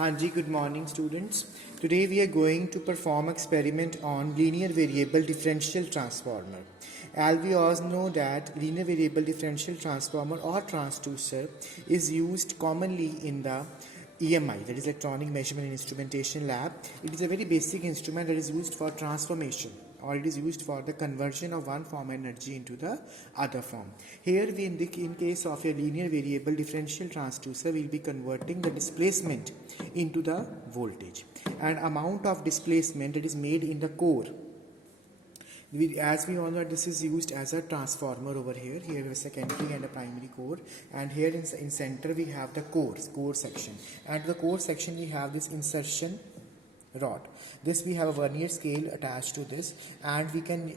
Hanji, good morning students. Today we are going to perform experiment on linear variable differential transformer. As we all know that linear variable differential transformer or transducer is used commonly in the EMI, that is electronic measurement and instrumentation lab. It is a very basic instrument that is used for transformation, or it is used for the conversion of one form of energy into the other form. Here we in case of a linear variable differential transducer, we will be converting the displacement into the voltage, and amount of displacement that is made in the core. As we all know, this is used as a transformer over here. Here we have a secondary and a primary core, and here in center we have the core section, and the core section we have this insertion rod. This we have a vernier scale attached to this, and we can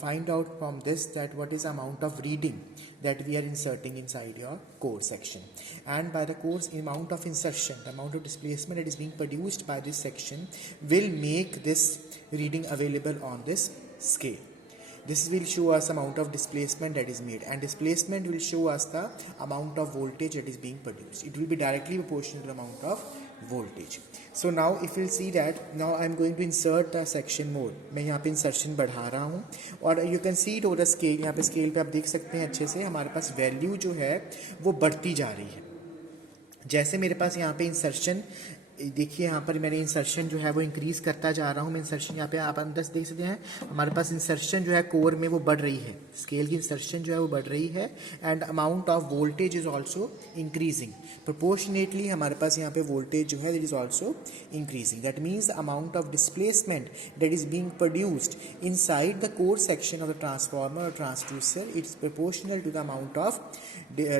find out from this that what is the amount of reading that we are inserting inside your core section. And by the core's amount of insertion, the amount of displacement that is being produced by this section will make this reading available on this scale. This will show us amount of displacement that is made, and displacement will show us the amount of voltage that is being produced. It will be directly proportional to the amount of voltage. So now if you'll see that now I'm going to insert the section more. मैं यहाँ पे insertion बढ़ा रहा हूँ, और you can see it over the scale. यहाँ पे scale पे आप देख सकते हैं अच्छे से हमारे पास value जो है वो बढ़ती जा रही है. जैसे मेरे पास यहाँ पे इंसर्शन, देखिए यहाँ पर मैंने इंसर्शन जो है वो इंक्रीज करता जा रहा हूँ. मैं इंसर्शन यहाँ पे आप अंदर देख सकते हैं हमारे पास इंसर्शन जो है कोर में वो बढ़ रही है. स्केल की इंसर्शन जो है वो बढ़ रही है, and amount of voltage is also increasing. Proportionately हमारे पास यहाँ पे वोल्टेज जो है that is also increasing. That means the amount of displacement that is being produced inside the core section of the transformer और transducer, it's proportional to the amount of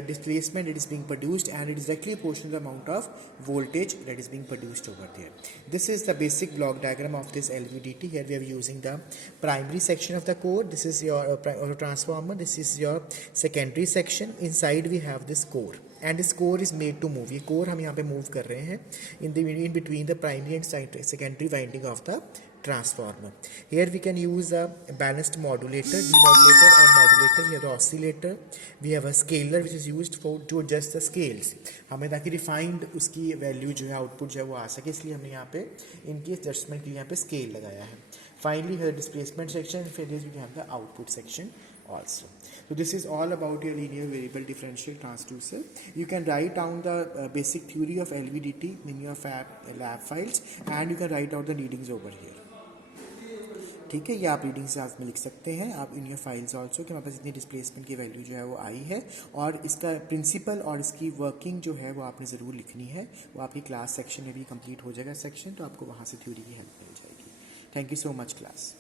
displacement that is being produced, and it is directly proportional to the amount of voltage that is being produced over there. This is the basic block diagram of this LVDT. Here we are using the primary section of the core. This is your transformer. This is your secondary section. Inside we have this core, and this core is made to move. ये core हम यहाँ पे move कर रहे हैं in between the primary and secondary winding of the transformer. Here we can use a balanced modulator, demodulator and modulator. We have the oscillator. We have a scaler which is used to adjust the scales. हमें ताकि refined उसकी value जो है output जो है वो आ सके, इसलिए हमने यहाँ पे इनकी adjustment के लिए यहाँ पे scale लगाया है. Finally here displacement section, and finally we have the output section also. So this is all about your linear variable differential transducer. You can write down the basic theory of LVDT in your lab files, and you can write out the readings over here. ठीक है, ये आप reading से आप में लिख सकते हैं आप इन योर फाइल्स ऑल्सो कि हमारे पास इतनी डिस्प्लेसमेंट की वैल्यू जो है वो आई है, और इसका प्रिंसिपल और इसकी वर्किंग जो है वो आपने ज़रूर लिखनी है. वो आपकी क्लास सेक्शन में भी कंप्लीट हो जाएगा सेक्शन, तो आपको वहाँ से थ्योरी की हेल्प मिल जाएगी. Thank you so much class.